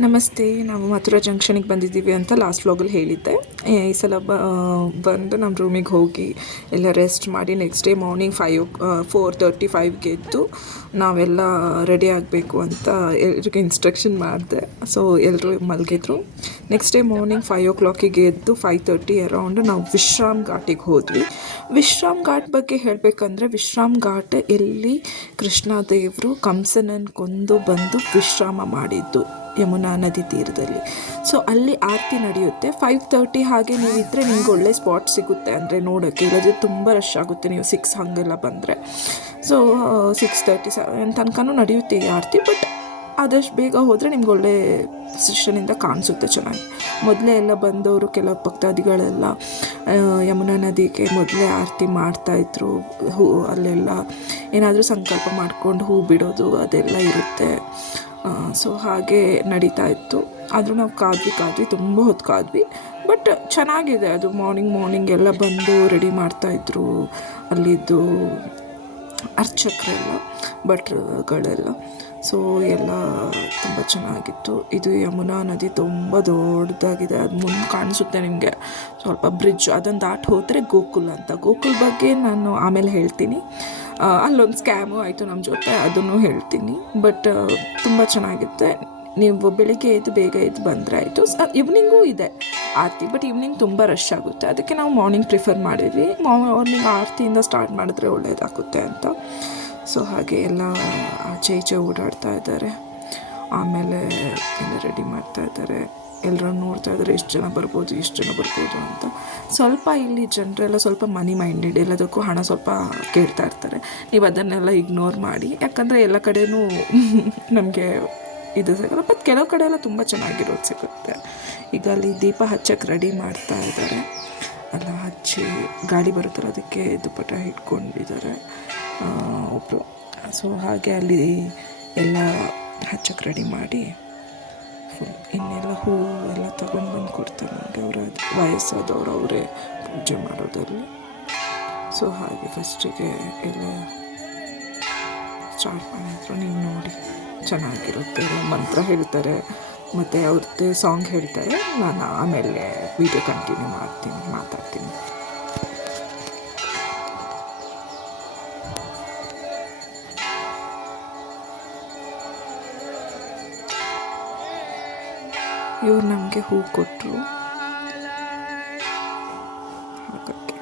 ನಮಸ್ತೆ. ನಾವು ಮಥುರಾ ಜಂಕ್ಷನಿಗೆ ಬಂದಿದ್ದೀವಿ ಅಂತ ಲಾಸ್ಟ್ ವ್ಲಾಗಲ್ಲಿ ಹೇಳಿದ್ದೆ. ಈ ಸಲ ಬಂದು ನಮ್ಮ ರೂಮಿಗೆ ಹೋಗಿ ಎಲ್ಲ ರೆಸ್ಟ್ ಮಾಡಿ ನೆಕ್ಸ್ಟ್ ಡೇ ಮಾರ್ನಿಂಗ್ 4:35ಗೆ ಎದ್ದು ನಾವೆಲ್ಲ ರೆಡಿ ಆಗಬೇಕು ಅಂತ ಎಲ್ರಿಗೂ ಇನ್ಸ್ಟ್ರಕ್ಷನ್ ಮಾಡಿದೆ. ಸೊ ಎಲ್ಲರೂ ಮಲಗಿದ್ರು. ನೆಕ್ಸ್ಟ್ ಡೇ ಮಾರ್ನಿಂಗ್ 5 o'clock ಎದ್ದು 5:30 ಅರೌಂಡ್ ನಾವು ವಿಶ್ರಾಮ್ ಘಾಟಿಗೆ ಹೋದ್ವಿ. ವಿಶ್ರಾಮ್ ಘಾಟ್ ಬಗ್ಗೆ ಹೇಳಬೇಕಂದ್ರೆ, ವಿಶ್ರಾಮ್ ಘಾಟ್ ಎಲ್ಲಿ ಕೃಷ್ಣದೇವರು ಕಂಸನನ್ನು ಕೊಂದು ಬಂದು ವಿಶ್ರಾಮ ಮಾಡಿದ್ದು, ಯಮುನಾ ನದಿ ತೀರದಲ್ಲಿ. ಸೊ ಅಲ್ಲಿ ಆರತಿ ನಡೆಯುತ್ತೆ. 5:30 ಹಾಗೆ ನೀವು ಇದ್ದರೆ ನಿಮ್ಗೆ ಒಳ್ಳೆ ಸ್ಪಾಟ್ ಸಿಗುತ್ತೆ ಅಂದರೆ ನೋಡೋಕ್ಕೆ. ಇಲ್ಲದ್ರೆ ತುಂಬ ರಶ್ ಆಗುತ್ತೆ ನೀವು 6 ಹಾಗೆಲ್ಲ ಬಂದರೆ. ಸೊ 6:37 ತನಕನೂ ನಡೆಯುತ್ತೆ ಈ ಆರತಿ. ಬಟ್ ಆದಷ್ಟು ಬೇಗ ಹೋದರೆ ನಿಮ್ಗೆ ಒಳ್ಳೆ ಸೆಷನಿಂದ ಕಾಣಿಸುತ್ತೆ ಚೆನ್ನಾಗಿ. ಮೊದಲೇ ಎಲ್ಲ ಬಂದವರು ಕೆಲವು ಭಕ್ತಾದಿಗಳೆಲ್ಲ ಯಮುನಾ ನದಿಗೆ ಮೊದಲೇ ಆರತಿ ಮಾಡ್ತಾಯಿದ್ರು. ಅಲ್ಲೆಲ್ಲ ಏನಾದರೂ ಸಂಕಲ್ಪ ಮಾಡ್ಕೊಂಡು ಹೂ ಬಿಡೋದು ಅದೆಲ್ಲ ಇರುತ್ತೆ. ಸೊ ಹಾಗೆ ನಡೀತಾ ಇತ್ತು. ಆದರೂ ನಾವು ಕಾದ್ವಿ ತುಂಬ ಹೊತ್ತು ಕಾದ್ವಿ. ಬಟ್ ಚೆನ್ನಾಗಿದೆ ಅದು. ಮಾರ್ನಿಂಗ್ ಎಲ್ಲ ಬಂದು ರೆಡಿ ಮಾಡ್ತಾಯಿದ್ರು ಅಲ್ಲಿದ್ದು ಅರ್ಚಕರೆಲ್ಲ, ಭಟ್ರುಗಳೆಲ್ಲ. ಸೊ ಎಲ್ಲ ತುಂಬ ಚೆನ್ನಾಗಿತ್ತು. ಇದು ಯಮುನಾ ನದಿ ತುಂಬ ದೊಡ್ಡದಾಗಿದೆ. ಅದು ಮುಂದೆ ಕಾಣಿಸುತ್ತೆ ನಿಮಗೆ ಸ್ವಲ್ಪ ಬ್ರಿಡ್ಜ್. ಅದನ್ನು ದಾಟಿ ಹೋದರೆ ಗೋಕುಲ್ ಅಂತ. ಗೋಕುಲ್ ಬಗ್ಗೆ ನಾನು ಆಮೇಲೆ ಹೇಳ್ತೀನಿ. ಅಲ್ಲೊಂದು ಸ್ಕ್ಯಾಮು ಆಯಿತು ನಮ್ಮ ಜೊತೆ, ಅದನ್ನು ಹೇಳ್ತೀನಿ. ಬಟ್ ತುಂಬ ಚೆನ್ನಾಗಿರುತ್ತೆ. ನೀವು ಬೆಳಿಗ್ಗೆ ಬೇಗ ಎದ್ದು ಬಂದರೆ ಆಯಿತು. ಈವ್ನಿಂಗೂ ಇದೆ ಆರತಿ, ಬಟ್ ಈವ್ನಿಂಗ್ ತುಂಬ ರಶ್ ಆಗುತ್ತೆ. ಅದಕ್ಕೆ ನಾವು ಮಾರ್ನಿಂಗ್ ಪ್ರಿಫರ್ ಮಾಡಿದ್ವಿ. ಮಾರ್ನಿಂಗ್ ಆರತಿಯಿಂದ ಸ್ಟಾರ್ಟ್ ಮಾಡಿದ್ರೆ ಒಳ್ಳೆಯದಾಗುತ್ತೆ ಅಂತ. ಸೊ ಹಾಗೆ ಎಲ್ಲ ಆಚೆ ಈಚೆ ಓಡಾಡ್ತಾ ಇದ್ದಾರೆ. ಆಮೇಲೆ ಎಲ್ಲ ರೆಡಿ ಮಾಡ್ತಾ ಇದ್ದಾರೆ. ಎಲ್ಲರೂ ನೋಡ್ತಾ ಇದ್ದಾರೆ ಎಷ್ಟು ಜನ ಬರ್ಬೋದು ಅಂತ. ಸ್ವಲ್ಪ ಇಲ್ಲಿ ಜನರೆಲ್ಲ ಸ್ವಲ್ಪ ಮನಿ ಮೈಂಡೆಡ್, ಎಲ್ಲದಕ್ಕೂ ಹಣ ಸ್ವಲ್ಪ ಕೇಳ್ತಾ ಇರ್ತಾರೆ. ನೀವು ಅದನ್ನೆಲ್ಲ ಇಗ್ನೋರ್ ಮಾಡಿ, ಯಾಕಂದರೆ ಎಲ್ಲ ಕಡೆಯೂ ನಮಗೆ ಇದು ಸಿಗೋಲ್ಲ. ಬಟ್ ಕೆಲವು ಕಡೆ ಎಲ್ಲ ತುಂಬ ಚೆನ್ನಾಗಿರೋದು ಸಿಗುತ್ತೆ. ಈಗ ಅಲ್ಲಿ ದೀಪ ಹಚ್ಚಕ್ಕೆ ರೆಡಿ ಮಾಡ್ತಾ ಇದ್ದಾರೆ. ಎಲ್ಲ ಹಚ್ಚಿ ಗಾಡಿ ಬರುತ್ತಲ್ಲ ಅದಕ್ಕೆ ದುಪ್ಪಟ ಇಟ್ಕೊಂಡಿದ್ದಾರೆ ಒಬ್ಬರು. ಸೊ ಹಾಗೆ ಅಲ್ಲಿ ಎಲ್ಲ ಹಚ್ಚಕ್ಕೆ ರೆಡಿ ಮಾಡಿ ಇನ್ನೆಲ್ಲ ಹೂವು ಎಲ್ಲ ತಗೊಂಡು ಬಂದು ಕೊಡ್ತಾರೆ ನನಗೆ. ಅವರ ವಯಸ್ಸಾದವರು ಅವರೇ ಪೂಜೆ ಮಾಡೋದಲ್ಲಿ. ಸೊ ಹಾಗೆ ಫಸ್ಟಿಗೆ ಎಲ್ಲ ಸ್ಟಾರ್ಟ್ ಮಾಡಿದ್ರು. ನೀವು ನೋಡಿ ಚೆನ್ನಾಗಿರುತ್ತೆ. ಎಲ್ಲ ಮಂತ್ರ ಹೇಳ್ತಾರೆ ಮತ್ತು ಅವ್ರದ್ದೇ ಸಾಂಗ್ ಹೇಳ್ತಾರೆ. ನಾನು ಆಮೇಲೆ ವಿಡಿಯೋ ಕಂಟಿನ್ಯೂ ಮಾತಾಡ್ತೀನಿ. ಇವ್ರು ನಮಗೆ ಹೂ ಕೊಟ್ಟರು ಹಾಕಕ್ಕೆ.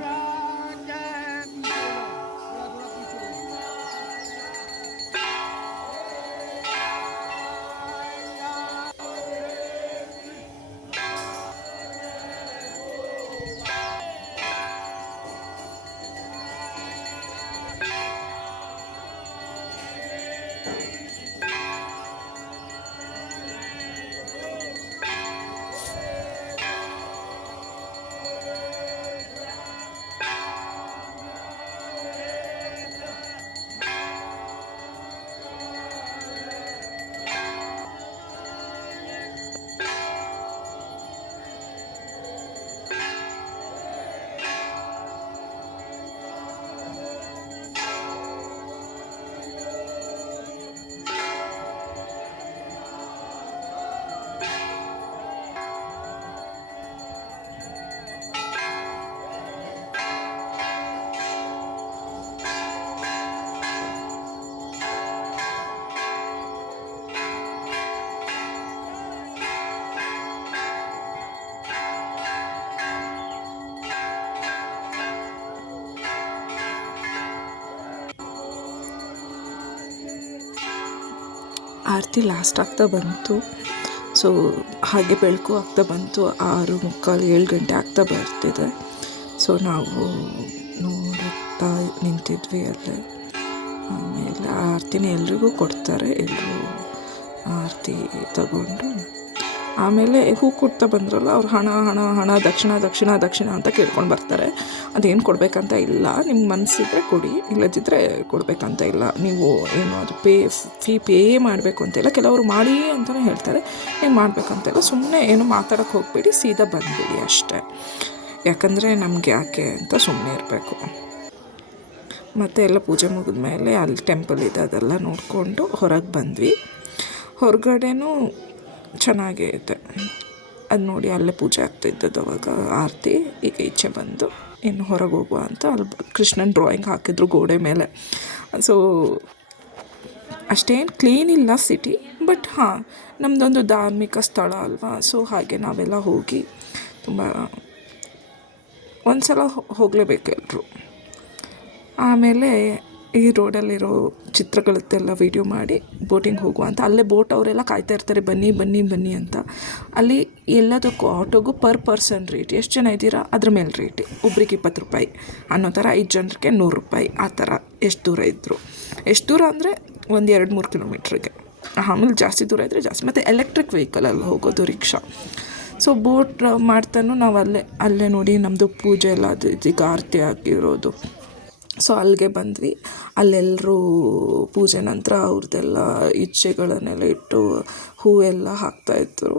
ಆರತಿ ಲಾಸ್ಟ್ ಆಗ್ತಾ ಬಂತು. ಸೊ ಹಾಗೆ ಬೆಳಕು ಆಗ್ತಾ ಬಂತು. 6:45 7 ಗಂಟೆ ಆಗ್ತಾ ಬರ್ತಿದೆ. ಸೊ ನಾವು ನೋಡುತ್ತಾ ನಿಂತಿದ್ವಿ ಅಲ್ಲೇ. ಆಮೇಲೆ ಆರತಿನ ಎಲ್ರಿಗೂ ಕೊಡ್ತಾರೆ. ಎಲ್ಲರೂ ಆರತಿ ತಗೊಂಡು ಆಮೇಲೆ ಹೂ ಕೊಡ್ತಾ ಬಂದ್ರಲ್ಲ ಅವ್ರು ಹಣ ದಕ್ಷಿಣ ಅಂತ ಕೇಳ್ಕೊಂಡು ಬರ್ತಾರೆ. ಅದೇನು ಕೊಡಬೇಕಂತ ಇಲ್ಲ. ನಿಮ್ಮ ಮನಸ್ಸಿದ್ರೆ ಕೊಡಿ, ಇಲ್ಲದಿದ್ದರೆ ಕೊಡಬೇಕಂತ ಇಲ್ಲ. ನೀವು ಏನು ಅದು ಫೀ ಪೇ ಮಾಡಬೇಕು ಅಂತಿಲ್ಲ. ಕೆಲವರು ಮಾಡಿ ಅಂತಲೇ ಹೇಳ್ತಾರೆ. ಏನು ಮಾಡಬೇಕಂತಿಲ್ಲ. ಸುಮ್ಮನೆ ಏನು ಮಾತಾಡೋಕ್ಕೆ ಹೋಗಬೇಡಿ, ಸೀದಾ ಬಂದುಬಿಡಿ ಅಷ್ಟೇ. ಯಾಕಂದರೆ ನಮಗೆ ಯಾಕೆ ಅಂತ ಸುಮ್ಮನೆ ಇರಬೇಕು. ಮತ್ತು ಎಲ್ಲ ಪೂಜೆ ಮುಗಿದ ಮೇಲೆ ಅಲ್ಲಿ ಟೆಂಪಲ್ ಇದೆ ಅದೆಲ್ಲ ನೋಡಿಕೊಂಡು ಹೊರಗೆ ಬಂದ್ವಿ. ಹೊರಗಡೆನೂ ಚೆನ್ನಾಗೇ ಇದೆ. ಅದು ನೋಡಿ ಅಲ್ಲೇ ಪೂಜೆ ಆಗ್ತಾಯಿದ್ದದ್ದು ಅವಾಗ ಆರತಿ. ಈಗ ಈಚೆ ಬಂದು ಇನ್ನು ಹೊರಗೆ ಹೋಗುವ ಅಂತ ಅಲ್ಲಿ ಕೃಷ್ಣನ ಡ್ರಾಯಿಂಗ್ ಹಾಕಿದ್ರು ಗೋಡೆ ಮೇಲೆ. ಸೊ ಅಷ್ಟೇನು ಕ್ಲೀನ್ ಇಲ್ಲ ಸಿಟಿ, ಬಟ್ ಹಾಂ ನಮ್ಮದೊಂದು ಧಾರ್ಮಿಕ ಸ್ಥಳ ಅಲ್ವಾ. ಸೊ ಹಾಗೆ ನಾವೆಲ್ಲ ಹೋಗಿ ತುಂಬ ಒಂದು ಸಲ ಹೋಗಲೇಬೇಕು ಎಲ್ಲರೂ. ಆಮೇಲೆ ಈ ರೋಡಲ್ಲಿರೋ ಚಿತ್ರಗಳದ್ದೆಲ್ಲ ವೀಡಿಯೋ ಮಾಡಿ ಬೋಟಿಂಗ್ ಹೋಗುವ ಅಂತ. ಅಲ್ಲೇ ಬೋಟ್ ಅವರೆಲ್ಲ ಕಾಯ್ತಾ ಇರ್ತಾರೆ, ಬನ್ನಿ ಬನ್ನಿ ಬನ್ನಿ ಅಂತ. ಅಲ್ಲಿ ಎಲ್ಲದಕ್ಕೂ ಆಟೋಗೂ ಪರ್ ಪರ್ಸನ್ ರೇಟ್, ಎಷ್ಟು ಜನ ಇದ್ದೀರಾ ಅದ್ರ ಮೇಲೆ ರೇಟ್. ಒಬ್ರಿಗೆ 20 ರೂಪಾಯಿ ಅನ್ನೋ ಥರ, 5 ಜನರಿಗೆ 100 ರೂಪಾಯಿ ಆ ಥರ. ಎಷ್ಟು ದೂರ ಇದ್ದರು, ಎಷ್ಟು ದೂರ ಅಂದರೆ ಒಂದು 2-3 ಕಿಲೋಮೀಟ್ರಿಗೆ. ಆಮೇಲೆ ಜಾಸ್ತಿ ದೂರ ಇದ್ದರೆ ಜಾಸ್ತಿ. ಮತ್ತು ಎಲೆಕ್ಟ್ರಿಕ್ ವೆಹಿಕಲಲ್ಲಿ ಹೋಗೋದು, ರಿಕ್ಷಾ. ಸೊ ಬೋಟ್ ಮಾಡ್ತಾನೂ ನಾವು ಅಲ್ಲೇ ನೋಡಿ ನಮ್ಮದು ಪೂಜೆ ಎಲ್ಲ ಅದು ಈಗ ಆರತಿ ಆಗಿರೋದು. ಸೊ ಅಲ್ಲಿಗೆ ಬಂದ್ವಿ. ಅಲ್ಲೆಲ್ಲರೂ ಪೂಜೆ ನಂತರ ಅವ್ರದ್ದೆಲ್ಲ ಇಚ್ಛೆಗಳನ್ನೆಲ್ಲ ಇಟ್ಟು ಹೂವೆಲ್ಲ ಹಾಕ್ತಾಯಿದ್ರು.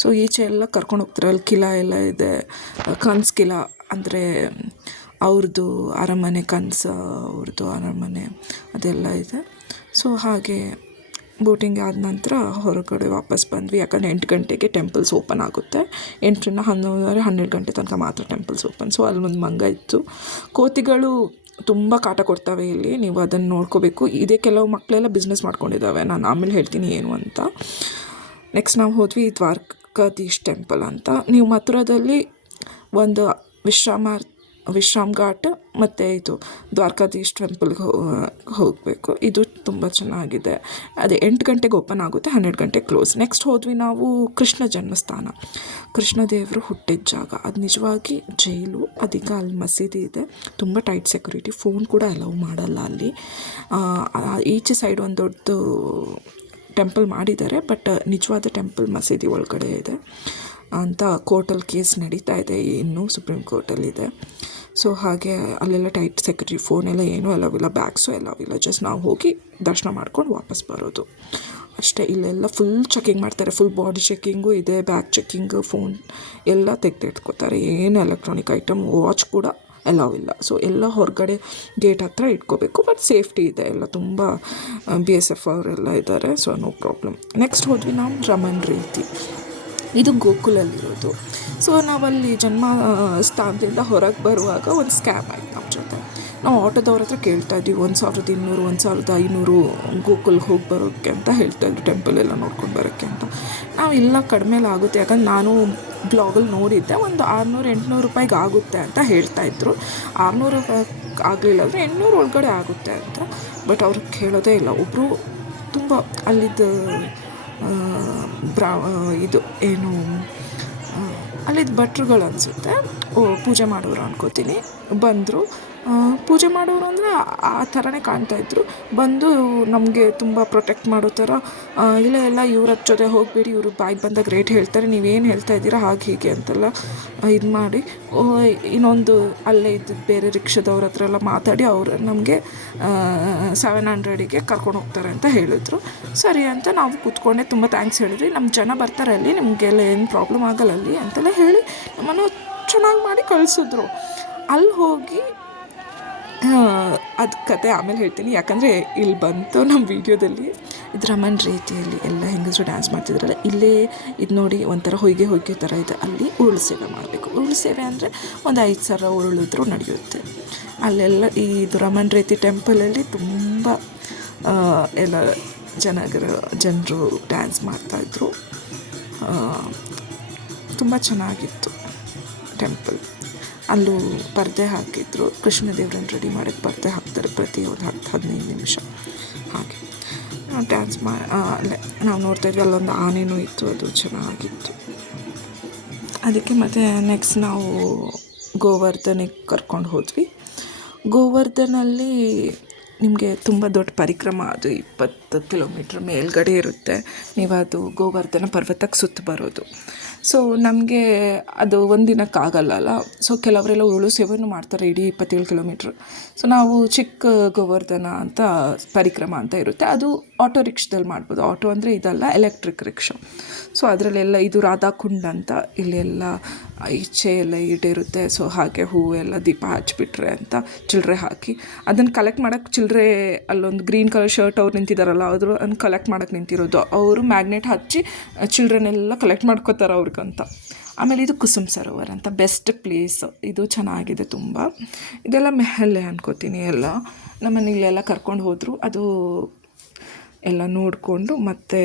ಸೊ ಈಚೆ ಎಲ್ಲ ಕರ್ಕೊಂಡು ಹೋಗ್ತಾರೆ. ಅಲ್ಲಿ ಕಿಲಾ ಎಲ್ಲ ಇದೆ, ಕನ್ಸ್ ಕಿಲಾ ಅಂದರೆ ಅವ್ರದ್ದು ಅರಮನೆ, ಕನ್ಸು ಅವ್ರದ್ದು ಅರಮನೆ ಅದೆಲ್ಲ ಇದೆ. ಸೊ ಹಾಗೆ ಬೋಟಿಂಗ್ ಆದ ನಂತರ ಹೊರಗಡೆ ವಾಪಸ್ ಬಂದ್ವಿ. ಯಾಕಂದರೆ 8 ಗಂಟೆಗೆ ಟೆಂಪಲ್ಸ್ ಓಪನ್ ಆಗುತ್ತೆ. 8ರಿಂದ 11:30, 12 ಗಂಟೆ ತನಕ ಮಾತ್ರ ಟೆಂಪಲ್ಸ್ ಓಪನ್. ಸೊ ಅಲ್ಲಿ ಒಂದು ಮಂಗ ಇತ್ತು. ಕೋತಿಗಳು ತುಂಬ ಕಾಟ ಕೊಡ್ತವೆ ಇಲ್ಲಿ, ನೀವು ಅದನ್ನು ನೋಡ್ಕೋಬೇಕು. ಇದೇ ಕೆಲವು ಮಕ್ಕಳೆಲ್ಲ ಬಿಸ್ನೆಸ್ ಮಾಡ್ಕೊಂಡಿದ್ದಾವೆ, ನಾನು ಆಮೇಲೆ ಹೇಳ್ತೀನಿ ಏನು ಅಂತ. ನೆಕ್ಸ್ಟ್ ನಾವು ಹೋದ್ವಿ ದ್ವಾರಕಾಧೀಶ್ ಟೆಂಪಲ್ ಅಂತ. ನೀವು ಮಥುರಾದಲ್ಲಿ ಒಂದು ವಿಶ್ರಾಮ್ ಘಾಟ್ ಮತ್ತು ಇದು ದ್ವಾರಕಾಧೀಶ್ ಟೆಂಪಲ್ಗೆ ಹೋಗಬೇಕು. ಇದು ತುಂಬ ಚೆನ್ನಾಗಿದೆ. ಅದೇ 8 ಗಂಟೆಗೆ ಓಪನ್ ಆಗುತ್ತೆ, 12 ಗಂಟೆಗೆ ಕ್ಲೋಸ್. ನೆಕ್ಸ್ಟ್ ಹೋದ್ವಿ ನಾವು ಕೃಷ್ಣ ಜನ್ಮಸ್ಥಾನ, ಕೃಷ್ಣ ದೇವರು ಹುಟ್ಟಿದ ಜಾಗ. ಅದು ನಿಜವಾಗಿ ಜೈಲು. ಅದೀಗ ಅಲ್ಲಿ ಮಸೀದಿ ಇದೆ, ತುಂಬ ಟೈಟ್ ಸೆಕ್ಯೂರಿಟಿ. ಫೋನ್ ಕೂಡ ಅಲೌ ಮಾಡಲ್ಲ ಅಲ್ಲಿ. ಈಚೆ ಸೈಡ್ ಒಂದು ದೊಡ್ಡದು ಟೆಂಪಲ್ ಮಾಡಿದ್ದಾರೆ, ಬಟ್ ನಿಜವಾದ ಟೆಂಪಲ್ ಮಸೀದಿ ಒಳಗಡೆ ಇದೆ ಅಂತ. ಕೋರ್ಟಲ್ಲಿ ಕೇಸ್ ನಡೀತಾ ಇದೆ ಇನ್ನೂ, ಸುಪ್ರೀಂ ಕೋರ್ಟಲ್ಲಿದೆ. ಸೊ ಹಾಗೆ ಅಲ್ಲೆಲ್ಲ ಟೈಟ್ ಸೆಕ್ಯೂರಿಟಿ, ಫೋನೆಲ್ಲ ಏನೂ ಅಲವಿಲ್ಲ, ಬ್ಯಾಗ್ಸು ಅಲವಿಲ್ಲ. ಜಸ್ಟ್ ನಾವು ಹೋಗಿ ದರ್ಶನ ಮಾಡ್ಕೊಂಡು ವಾಪಸ್ ಬರೋದು ಅಷ್ಟೇ. ಇಲ್ಲೆಲ್ಲ ಫುಲ್ ಚೆಕಿಂಗ್ ಮಾಡ್ತಾರೆ, ಫುಲ್ ಬಾಡಿ ಚೆಕಿಂಗು ಇದೆ, ಬ್ಯಾಗ್ ಚೆಕಿಂಗು, ಫೋನ್ ಎಲ್ಲ ತೆಗೆದಿಟ್ಕೋತಾರೆ. ಏನು ಎಲೆಕ್ಟ್ರಾನಿಕ್ ಐಟಮ್, ವಾಚ್ ಕೂಡ ಅಲವಿಲ್ಲ. ಸೊ ಎಲ್ಲ ಹೊರಗಡೆ ಗೇಟ್ ಹತ್ರ ಇಟ್ಕೋಬೇಕು, ಬಟ್ ಸೇಫ್ಟಿ ಇದೆ ಎಲ್ಲ. ತುಂಬ BSF ಅವರೆಲ್ಲ ಇದ್ದಾರೆ, ಸೊ ನೋ ಪ್ರಾಬ್ಲಮ್. ನೆಕ್ಸ್ಟ್ ಹೋದ್ವಿ ನಾವು ರಮನ್ ರೀತಿ. ಇದು ಗೋಕುಲಲ್ಲಿರೋದು. ಸೊ ನಾವಲ್ಲಿ ಜನ್ಮಸ್ಥಾನದಿಂದ ಹೊರಗೆ ಬರುವಾಗ ಒಂದು ಸ್ಕ್ಯಾಮ್ ಆಯಿತು ನಮ್ಮ ಜೊತೆ. ನಾವು ಆಟೋದವ್ರ ಹತ್ರ ಕೇಳ್ತಾ ಇದ್ವಿ 1200, 1500 ಗೋಕುಲ್ಗೆ ಹೋಗಿ ಬರೋಕ್ಕೆ ಅಂತ ಹೇಳ್ತಾಯಿದ್ರು, ಟೆಂಪಲ್ ಎಲ್ಲ ನೋಡ್ಕೊಂಡು ಬರೋಕ್ಕೆ ಅಂತ. ನಾವು ಇಲ್ಲ ಕಡಿಮೆಲಿ ಆಗುತ್ತೆ, ಯಾಕಂದ್ರೆ ನಾನು ಬ್ಲಾಗಲ್ಲಿ ನೋಡಿದ್ದೆ ಒಂದು 600-800 ರೂಪಾಯಿಗೆ ಆಗುತ್ತೆ ಅಂತ ಹೇಳ್ತಾಯಿದ್ರು. 600 ಆಗಲಿಲ್ಲ ಅಂದರೆ 800 ಒಳಗಡೆ ಆಗುತ್ತೆ ಅಂತ. ಬಟ್ ಅವ್ರಿಗೆ ಕೇಳೋದೇ ಇಲ್ಲ. ಒಬ್ಬರು ತುಂಬ ಅಲ್ಲಿದ್ದು ಇದು ಏನು ಅಲ್ಲಿದ್ದು ಭಟ್ರುಗಳು ಅನಿಸುತ್ತೆ, ಪೂಜೆ ಮಾಡೋರು ಅನ್ಕೋತೀನಿ, ಬಂದರು. ಪೂಜೆ ಮಾಡೋರು ಅಂದರೆ ಆ ಥರನೇ ಕಾಣ್ತಾಯಿದ್ರು. ಬಂದು ನಮಗೆ ತುಂಬ ಪ್ರೊಟೆಕ್ಟ್ ಮಾಡೋ ಥರ, ಇಲ್ಲ ಎಲ್ಲ ಇವ್ರ ಜೊತೆ ಹೋಗಿಬಿಡಿ, ಇವರು ಬಾಯಿಗೆ ಬಂದಾಗ ರೇಟ್ ಹೇಳ್ತಾರೆ, ನೀವೇನು ಹೇಳ್ತಾ ಇದ್ದೀರಾ ಹಾಗೆ ಹೀಗೆ ಅಂತೆಲ್ಲ ಇದು ಮಾಡಿ, ಇನ್ನೊಂದು ಅಲ್ಲೇ ಇದ್ದು ಬೇರೆ ರಿಕ್ಷಾದವ್ರ ಹತ್ರ ಎಲ್ಲ ಮಾತಾಡಿ ಅವರು ನಮಗೆ 700ಗೆ ಕರ್ಕೊಂಡು ಹೋಗ್ತಾರೆ ಅಂತ ಹೇಳಿದ್ರು. ಸರಿ ಅಂತ ನಾವು ಕೂತ್ಕೊಂಡೆ, ತುಂಬ ಥ್ಯಾಂಕ್ಸ್ ಹೇಳಿದ್ವಿ. ನಮ್ಮ ಜನ ಬರ್ತಾರೆ ಅಲ್ಲಿ, ನಿಮಗೆಲ್ಲ ಏನು ಪ್ರಾಬ್ಲಮ್ ಆಗಲ್ಲ ಅಲ್ಲಿ ಅಂತೆಲ್ಲ ಹೇಳಿ ನಮ್ಮನ್ನು ಚೆನ್ನಾಗಿ ಮಾಡಿ ಕಳಿಸಿದ್ರು. ಅಲ್ಲಿ ಹೋಗಿ ಅದು ಕತೆ ಆಮೇಲೆ ಹೇಳ್ತೀನಿ, ಯಾಕಂದರೆ ಇಲ್ಲಿ ಬಂತು ನಮ್ಮ ವೀಡಿಯೋದಲ್ಲಿ. ಇದು ರಮನ್ ರೀತಿಯಲ್ಲಿ ಎಲ್ಲ ಹೆಂಗಸರು ಡ್ಯಾನ್ಸ್ ಮಾಡ್ತಿದ್ರಲ್ಲ, ಇಲ್ಲೇ ಇದು ನೋಡಿ ಒಂಥರ ಹೊಯ್ಗೆ ಥರ ಇದೆ. ಅಲ್ಲಿ ಉರುಳು ಸೇವೆ ಮಾಡಬೇಕು. ಉರುಳು ಸೇವೆ ಅಂದರೆ ಒಂದು 5 ಸಾವಿರ ಉರುಳಿದ್ರೂ ನಡೆಯುತ್ತೆ ಅಲ್ಲೆಲ್ಲ. ಇದು ರಮನ್ ರೀತಿ ಟೆಂಪಲಲ್ಲಿ ತುಂಬ ಎಲ್ಲ ಜನರು ಡ್ಯಾನ್ಸ್ ಮಾಡ್ತಾಯಿದ್ರು. ತುಂಬ ಚೆನ್ನಾಗಿತ್ತು ಟೆಂಪಲ್. ಅಲ್ಲೂ ಪರ್ದೆ ಹಾಕಿದ್ರು, ಕೃಷ್ಣ ದೇವ್ರನ್ನ ರೆಡಿ ಮಾಡೋಕ್ಕೆ ಪರ್ದೆ ಹಾಕ್ತಾರೆ ಪ್ರತಿ ಒಂದು 10-15 ನಿಮಿಷ. ಹಾಗೆ ಡ್ಯಾನ್ಸ್ ಅಲ್ಲೇ ನಾವು ನೋಡ್ತಾಯಿದ್ವಿ. ಅಲ್ಲೊಂದು ಆನೆನೂ ಇತ್ತು, ಅದು ಚೆನ್ನಾಗಿತ್ತು. ಅದಕ್ಕೆ ಮತ್ತು ನೆಕ್ಸ್ಟ್ ನಾವು ಗೋವರ್ಧನಕ್ಕೆ ಕರ್ಕೊಂಡು ಹೋದ್ವಿ. ಗೋವರ್ಧನಲ್ಲಿ ನಿಮಗೆ ತುಂಬ ದೊಡ್ಡ ಪರಿಕ್ರಮ, ಅದು 20 ಕಿಲೋಮೀಟ್ರ್ ಮೇಲ್ಗಡೆ ಇರುತ್ತೆ. ನೀವು ಅದು ಗೋವರ್ಧನ ಪರ್ವತಕ್ಕೆ ಸುತ್ತ ಬರೋದು. ಸೊ ನಮಗೆ ಅದು ಒಂದಿನಕ್ಕಾಗಲ್ಲ. ಸೊ ಕೆಲವರೆಲ್ಲ ಉರುಳು ಸೇವೆನೂ ಮಾಡ್ತಾರೆ ಇಡೀ 27 ಕಿಲೋಮೀಟ್ರ್. ಸೊ ನಾವು ಚಿಕ್ಕ ಗೋವರ್ಧನ ಅಂತ ಪರಿಕ್ರಮ ಅಂತ ಇರುತ್ತೆ, ಅದು ಆಟೋ ರಿಕ್ಷಾದಲ್ಲಿ ಮಾಡ್ಬೋದು. ಆಟೋ ಅಂದರೆ ಇದಲ್ಲ, ಎಲೆಕ್ಟ್ರಿಕ್ ರಿಕ್ಷಾ. ಸೊ ಅದರಲ್ಲೆಲ್ಲ ಇದು ರಾಧಾಕುಂಡ್ ಅಂತ, ಇಲ್ಲೆಲ್ಲ ಈಚೆ ಎಲ್ಲ ಈಡಿರುತ್ತೆ. ಸೊ ಹಾಗೆ ಹೂವೆಲ್ಲ ದೀಪ ಹಚ್ಬಿಟ್ರೆ ಅಂತ ಚಿಲ್ಲರೆ ಹಾಕಿ, ಅದನ್ನು ಕಲೆಕ್ಟ್ ಮಾಡೋಕ್ಕೆ ಚಿಲ್ಲರೆ ಚಿಲ್ಲರೆ ಅಲ್ಲೊಂದು ಗ್ರೀನ್ ಕಲರ್ ಶರ್ಟ್ ಅವ್ರು ನಿಂತಿದ್ದಾರಲ್ಲ ಅವರು ಅದನ್ನು ಕಲೆಕ್ಟ್ ಮಾಡೋಕ್ಕೆ ನಿಂತಿರೋದು. ಅವರು ಮ್ಯಾಗ್ನೆಟ್ ಹಚ್ಚಿ ಚಿಲ್ಡ್ರನ್ನೆಲ್ಲ ಕಲೆಕ್ಟ್ ಮಾಡ್ಕೋತಾರೆ ಅವ್ರಿಗಂತ. ಆಮೇಲೆ ಇದು ಕುಸುಮ್ ಸರೋವರ್ ಅಂತ ಬೆಸ್ಟ್ ಪ್ಲೇಸ್, ಇದು ಚೆನ್ನಾಗಿದೆ ತುಂಬ. ಇದೆಲ್ಲ ಮೆಹಲ್ಲೆ ಅನ್ಕೋತೀನಿ. ಎಲ್ಲ ನಮ್ಮನ್ನು ಇಲ್ಲೆಲ್ಲ ಕರ್ಕೊಂಡು ಹೋದರು, ಅದು ಎಲ್ಲ ನೋಡಿಕೊಂಡು ಮತ್ತೆ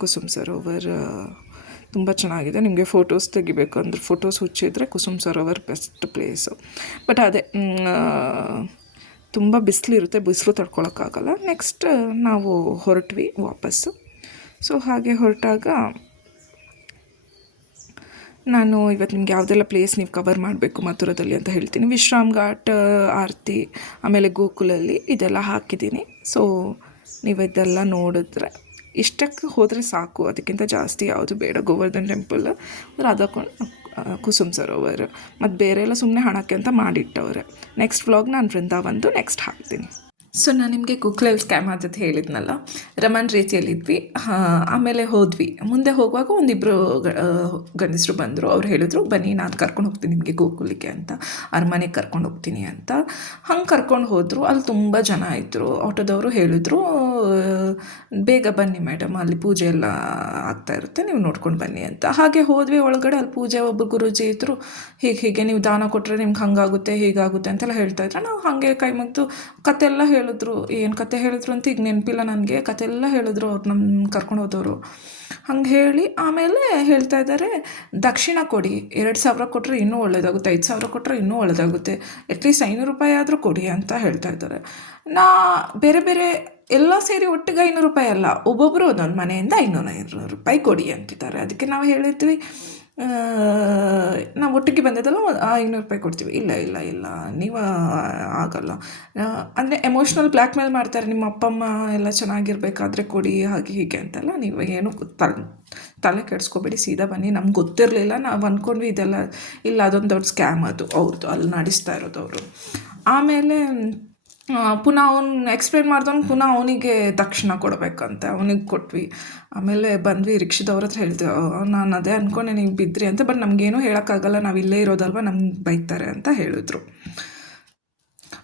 ಕುಸುಮ್ ಸರೋವರ್ ತುಂಬ ಚೆನ್ನಾಗಿದೆ. ನಿಮಗೆ ಫೋಟೋಸ್ ತೆಗಿಬೇಕು ಅಂದರೆ ಫೋಟೋಸ್ ಹುಚ್ಚಿದ್ರೆ Kusum Sarovar best place. But ಅದೇ ತುಂಬ ಬಿಸಿಲಿರುತ್ತೆ, ಬಿಸಿಲು ತಡ್ಕೊಳಕ್ಕಾಗಲ್ಲ. ನೆಕ್ಸ್ಟ್ ನಾವು ಹೊರಟ್ವಿ ವಾಪಸ್ಸು. ಸೊ ಹಾಗೆ ಹೊರಟಾಗ ನಾನು ಇವತ್ತು ನಿಮ್ಗೆ ಯಾವುದೆಲ್ಲ ಪ್ಲೇಸ್ ನೀವು ಕವರ್ ಮಾಡಬೇಕು ಮಥುರಾದಲ್ಲಿ ಅಂತ ಹೇಳ್ತೀನಿ. ವಿಶ್ರಾಮ್ ಘಾಟ್, ಆರತಿ, ಆಮೇಲೆ ಗೋಕುಲಲ್ಲಿ ಇದೆಲ್ಲ ಹಾಕಿದ್ದೀನಿ. ಸೊ ನೀವು ಇದೆಲ್ಲ ನೋಡಿದ್ರೆ ಇಷ್ಟಕ್ಕೆ ಹೋದರೆ ಸಾಕು, ಅದಕ್ಕಿಂತ ಜಾಸ್ತಿ ಯಾವುದು ಬೇಡ. ಗೋವರ್ಧನ್ ಟೆಂಪಲ್ ರಾಧಾಕೊಂಡ್, ಕುಸುಮ್ ಸರೋವರ್ ಮತ್ತು ಬೇರೆ ಎಲ್ಲ ಸುಮ್ಮನೆ ಹಣಕ್ಕೆ ಅಂತ ಮಾಡಿಟ್ಟವ್ರೆ. ನೆಕ್ಸ್ಟ್ ವ್ಲಾಗ್ ನಾನು ವೃಂದಾವನ್ದು ನೆಕ್ಸ್ಟ್ ಹಾಕ್ತೀನಿ. ಸೊ ನಾನು ನಿಮಗೆ ಗೋಕುಲಲ್ಲಿ ಸ್ಕ್ಯಾಮ್ ಆದದ್ದು ಹೇಳಿದ್ನಲ್ಲ, ರಮನ್ ರೀತಿಯಲ್ಲಿದ್ವಿ. ಆಮೇಲೆ ಹೋದ್ವಿ. ಮುಂದೆ ಹೋಗುವಾಗ ಒಂದಿಬ್ಬರು ಗಂಡಸರು ಬಂದರು. ಅವ್ರು ಹೇಳಿದ್ರು ಬನ್ನಿ ನಾನು ಕರ್ಕೊಂಡು ಹೋಗ್ತೀನಿ ನಿಮಗೆ ಗೋಕುಲಕ್ಕೆ ಅಂತ, ಅರಮನೆಗೆ ಕರ್ಕೊಂಡು ಹೋಗ್ತೀನಿ ಅಂತ. ಹಂಗೆ ಕರ್ಕೊಂಡು ಹೋದರು. ಅಲ್ಲಿ ತುಂಬ ಜನ ಇದ್ದರು. ಆಟೋದವರು ಹೇಳಿದ್ರು ಬೇಗ ಬನ್ನಿ ಮೇಡಮ್, ಅಲ್ಲಿ ಪೂಜೆ ಎಲ್ಲ ಆಗ್ತಾ ಇರುತ್ತೆ, ನೀವು ನೋಡ್ಕೊಂಡು ಬನ್ನಿ ಅಂತ. ಹಾಗೆ ಹೋದ್ವಿ ಒಳಗಡೆ. ಅಲ್ಲಿ ಪೂಜೆ ಒಬ್ಬರು ಗುರೂಜಿ ಇದ್ದರು. ಹೀಗೆ ನೀವು ದಾನ ಕೊಟ್ಟರೆ ನಿಮ್ಗೆ ಹಂಗಾಗುತ್ತೆ ಹೀಗಾಗುತ್ತೆ ಅಂತೆಲ್ಲ ಹೇಳ್ತಾಯಿದ್ರು. ನಾವು ಹಾಗೆ ಕೈ ಮುಗಿದು ಕತೆ ಎಲ್ಲ ಹೇಳಿದ್ರು. ಏನು ಕತೆ ಹೇಳಿದ್ರು ಅಂತ ಈಗ ನೆನಪಿಲ್ಲ ನನಗೆ. ಕತೆ ಎಲ್ಲ ಹೇಳಿದ್ರು ಅವ್ರು ನಮ್ಮ ಕರ್ಕೊಂಡು ಹೋದವರು. ಹಂಗೆ ಹೇಳಿ ಆಮೇಲೆ ಹೇಳ್ತಾ ಇದ್ದಾರೆ ದಕ್ಷಿಣ ಕೊಡಿ, 2,000 ಕೊಟ್ಟರೆ ಇನ್ನೂ ಒಳ್ಳೆಯದಾಗುತ್ತೆ, 5,000 ಕೊಟ್ಟರೆ ಇನ್ನೂ ಒಳ್ಳೆಯದಾಗುತ್ತೆ, ಅಟ್ಲೀಸ್ಟ್ 500 ರೂಪಾಯಿ ಆದರೂ ಕೊಡಿ ಅಂತ ಹೇಳ್ತಾ ಇದ್ದಾರೆ. ಬೇರೆ ಬೇರೆ ಎಲ್ಲ ಸೇರಿ ಒಟ್ಟಿಗೆ 500 ರೂಪಾಯಿ ಅಲ್ಲ, ಒಬ್ಬೊಬ್ಬರು ಒಂದೊಂದು ಮನೆಯಿಂದ 500 ರೂಪಾಯಿ ಕೊಡಿ ಅಂತಿದ್ದಾರೆ. ಅದಕ್ಕೆ ನಾವು ಹೇಳಿದ್ವಿ ನಾವು ಒಟ್ಟಿಗೆ ಬಂದಿದ್ದಲ್ಲ 500 ರೂಪಾಯಿ ಕೊಡ್ತೀವಿ. ಇಲ್ಲ ಇಲ್ಲ ಇಲ್ಲ ನೀವು ಆಗಲ್ಲ ಅಂದರೆ ಎಮೋಷ್ನಲ್ ಬ್ಲ್ಯಾಕ್ ಮೇಲ್ ಮಾಡ್ತಾರೆ. ನಿಮ್ಮ ಅಪ್ಪ ಅಮ್ಮ ಎಲ್ಲ ಚೆನ್ನಾಗಿರ್ಬೇಕಾದ್ರೆ ಕೊಡಿ ಹಾಗೆ ಹೀಗೆ ಅಂತೆಲ್ಲ. ನೀವು ಏನು ತಲೆ ಕೆಡಿಸ್ಕೋಬೇಡಿ, ಸೀದಾ ಬನ್ನಿ. ನಮ್ಗೆ ಗೊತ್ತಿರಲಿಲ್ಲ, ನಾವು ಅಂದ್ಕೊಂಡ್ವಿ ಇದೆಲ್ಲ ಇಲ್ಲ ಅದೊಂದು ದೊಡ್ಡ ಸ್ಕ್ಯಾಮ್ ಅದು ಅವ್ರದ್ದು, ಅಲ್ಲಿ ನಡೆಸ್ತಾ ಇರೋದು ಅವರು. ಆಮೇಲೆ ಪುನಃ ಅವ್ನು ಎಕ್ಸ್ಪ್ಲೇನ್ ಮಾಡ್ದವ್ನು ಪುನಃ ಅವನಿಗೆ ದಕ್ಷಿಣ ಕೊಡಬೇಕಂತೆ, ಅವನಿಗೆ ಕೊಟ್ವಿ. ಆಮೇಲೆ ಬಂದ್ವಿ ರಿಕ್ಷಾದವ್ರ ಹತ್ರ ಹೇಳ್ತೀವಿ, ನಾನು ಅದೇ ಅಂದ್ಕೊಂಡೆ ನೀವು ಬಿದ್ರಿ ಅಂತ. ಬಟ್ ನಮಗೇನು ಹೇಳೋಕ್ಕಾಗಲ್ಲ, ನಾವು ಇಲ್ಲೇ ಇರೋದಲ್ವ, ನಮ್ಗೆ ಬೈತಾರೆ ಅಂತ ಹೇಳಿದ್ರು.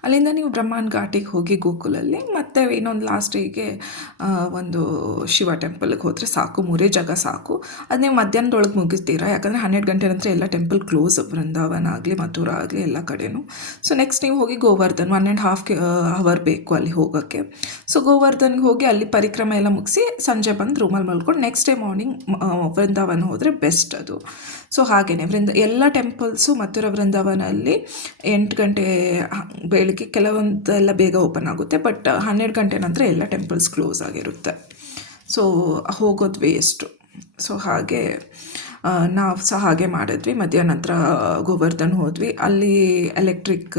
ಅಲ್ಲಿಂದ ನೀವು ಬ್ರಹ್ಮಾನ್ ಘಾಟಿಗೆ ಹೋಗಿ ಗೋಕುಲಲ್ಲಿ ಮತ್ತೆ ಇನ್ನೊಂದು ಲಾಸ್ಟಿಗೆ ಒಂದು ಶಿವ ಟೆಂಪಲ್ಗೆ ಹೋದರೆ ಸಾಕು. 3 ಜಾಗ ಸಾಕು. ಅದು ನೀವು ಮಧ್ಯಾಹ್ನದೊಳಗೆ ಮುಗಿಸ್ತೀರಾ, ಯಾಕಂದರೆ 12 ಗಂಟೆ ನಂತರ ಎಲ್ಲ ಟೆಂಪಲ್ ಕ್ಲೋಸ್, ವೃಂದಾವನ ಆಗಲಿ ಮಥುರಾ ಆಗಲಿ ಎಲ್ಲ ಕಡೆನೂ. ಸೊ ನೆಕ್ಸ್ಟ್ ನೀವು ಹೋಗಿ ಗೋವರ್ಧನ್ 1.5 ಅವರ್ ಬೇಕು ಅಲ್ಲಿ ಹೋಗೋಕ್ಕೆ. ಸೊ ಗೋವರ್ಧನ್ಗೆ ಹೋಗಿ ಅಲ್ಲಿ ಪರಿಕ್ರಮ ಎಲ್ಲ ಮುಗಿಸಿ ಸಂಜೆ ಬಂದು ರೂಮಲ್ಲಿ ಮಲ್ಕೊಂಡು ನೆಕ್ಸ್ಟ್ ಡೇ ಮಾರ್ನಿಂಗ್ ವೃಂದಾವನ ಹೋದರೆ ಬೆಸ್ಟ್ ಅದು. ಸೊ ಹಾಗೆಯೇ ಎಲ್ಲ ಟೆಂಪಲ್ಸು ಮಥುರಾ ವೃಂದಾವನಲ್ಲಿ 8 ಗಂಟೆ ಬೆಳಿಗ್ಗೆ, ಕೆಲವೊಂದೆಲ್ಲ ಬೇಗ ಓಪನ್ ಆಗುತ್ತೆ. ಬಟ್ 12 ಗಂಟೆ ನಂತರ ಎಲ್ಲ ಟೆಂಪಲ್ಸ್ ಕ್ಲೋಸ್ ಆಗಿರುತ್ತೆ. ಸೊ ಹೋಗೋದು ವೇಸ್ಟು. ಸೊ ಹಾಗೆ ನಾವು ಸಹ ಹಾಗೆ ಮಾಡಿದ್ವಿ. ಮಧ್ಯಾಹ್ನ ನಂತರ ಗೋವರ್ಧನ್ ಹೋದ್ವಿ. ಅಲ್ಲಿ ಎಲೆಕ್ಟ್ರಿಕ್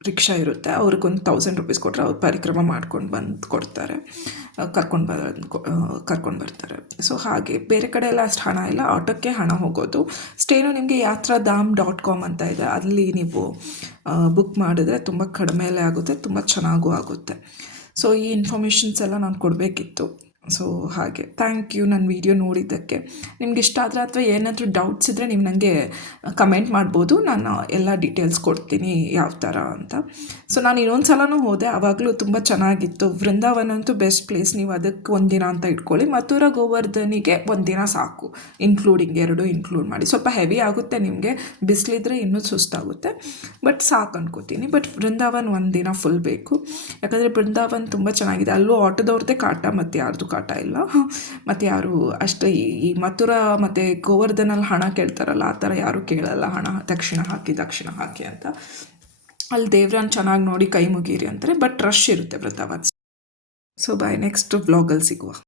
ರಿಕ್ಷಾ ಇರುತ್ತೆ, ಅವ್ರಿಗೊಂದು 1000 ರೂಪೀಸ್ ಕೊಟ್ಟರೆ ಅವ್ರು ಪರಿಕ್ರಮ ಮಾಡ್ಕೊಂಡು ಬಂದು ಕೊಡ್ತಾರೆ, ಕರ್ಕೊಂಡು ಬರ್ತಾರೆ. ಸೊ ಹಾಗೆ ಬೇರೆ ಕಡೆ ಎಲ್ಲ ಅಷ್ಟು ಹಣ ಇಲ್ಲ, ಆಟೋಕ್ಕೆ ಹಣ ಹೋಗೋದು. ಸ್ಟೇನು ನಿಮಗೆ yatraಧಾಮ್.com ಅಂತ ಇದೆ, ಅಲ್ಲಿ ನೀವು ಬುಕ್ ಮಾಡಿದ್ರೆ ತುಂಬ ಕಡಿಮೆಯಲ್ಲೇ ಆಗುತ್ತೆ, ತುಂಬ ಚೆನ್ನಾಗೂ ಆಗುತ್ತೆ. ಸೊ ಈ ಇನ್ಫಾರ್ಮೇಷನ್ಸ್ ಎಲ್ಲ ನಾನು ಕೊಡಬೇಕಿತ್ತು. ಸೊ ಹಾಗೆ ಥ್ಯಾಂಕ್ ಯು ನನ್ನ ವೀಡಿಯೋ ನೋಡಿದ್ದಕ್ಕೆ. ನಿಮ್ಗೆ ಇಷ್ಟ ಆದರೆ ಅಥವಾ ಏನಾದರೂ ಡೌಟ್ಸ್ ಇದ್ದರೆ ನೀವು ನನಗೆ ಕಮೆಂಟ್ ಮಾಡ್ಬೋದು, ನಾನು ಎಲ್ಲ ಡೀಟೇಲ್ಸ್ ಕೊಡ್ತೀನಿ ಯಾವ ಥರ ಅಂತ. ಸೊ ನಾನು ಇನ್ನೊಂದು ಸಲನೂ ಹೋದೆ, ಆವಾಗಲೂ ತುಂಬ ಚೆನ್ನಾಗಿತ್ತು. ವೃಂದಾವನ ಅಂತೂ ಬೆಸ್ಟ್ ಪ್ಲೇಸ್, ನೀವು ಅದಕ್ಕೆ 1 ದಿನ ಅಂತ ಇಟ್ಕೊಳ್ಳಿ. ಮಥುರಾ ಗೋವರ್ಧನಿಗೆ 1 ದಿನ ಸಾಕು, ಇನ್ಕ್ಲೂಡಿಂಗ್ 2 ಇನ್ಕ್ಲೂಡ್ ಮಾಡಿ. ಸ್ವಲ್ಪ ಹೆವಿ ಆಗುತ್ತೆ ನಿಮಗೆ, ಬಿಸಿಲಿದ್ರೆ ಇನ್ನೂ ಸುಸ್ತಾಗುತ್ತೆ, ಬಟ್ ಸಾಕು ಅನ್ಕೋತೀನಿ. ಬಟ್ ವೃಂದಾವನ್ 1 ದಿನ ಫುಲ್ ಬೇಕು, ಯಾಕಂದರೆ ವೃಂದಾವನ್ ತುಂಬ ಚೆನ್ನಾಗಿದೆ. ಅಲ್ಲೂ ಆಟೋದವ್ರದ್ದೇ ಕಾಟ, ಮತ್ತು ಯಾರ್ದು ಕಾಟ ಇಲ್ಲ. ಮತ್ತು ಯಾರು ಅಷ್ಟು ಈ ಮಥುರಾ ಮತ್ತು ಗೋವರ್ಧನಲ್ಲಿ ಹಣ ಕೇಳ್ತಾರಲ್ಲ, ಆ ಥರ ಯಾರೂ ಕೇಳಲ್ಲ ಹಣ, ದಕ್ಷಿಣ ಹಾಕಿ ಅಂತ. ಅಲ್ಲಿ ದೇವ್ರನ್ನ ಚೆನ್ನಾಗಿ ನೋಡಿ ಕೈ ಮುಗೀರಿ ಅಂತಾರೆ. ಬಟ್ ರಶ್ ಇರುತ್ತೆ ವೃಂದಾವನ್. ಸೊ ಬಾಯ್, ನೆಕ್ಸ್ಟ್ ವ್ಲಾಗಲ್ಲಿ ಸಿಗುವ.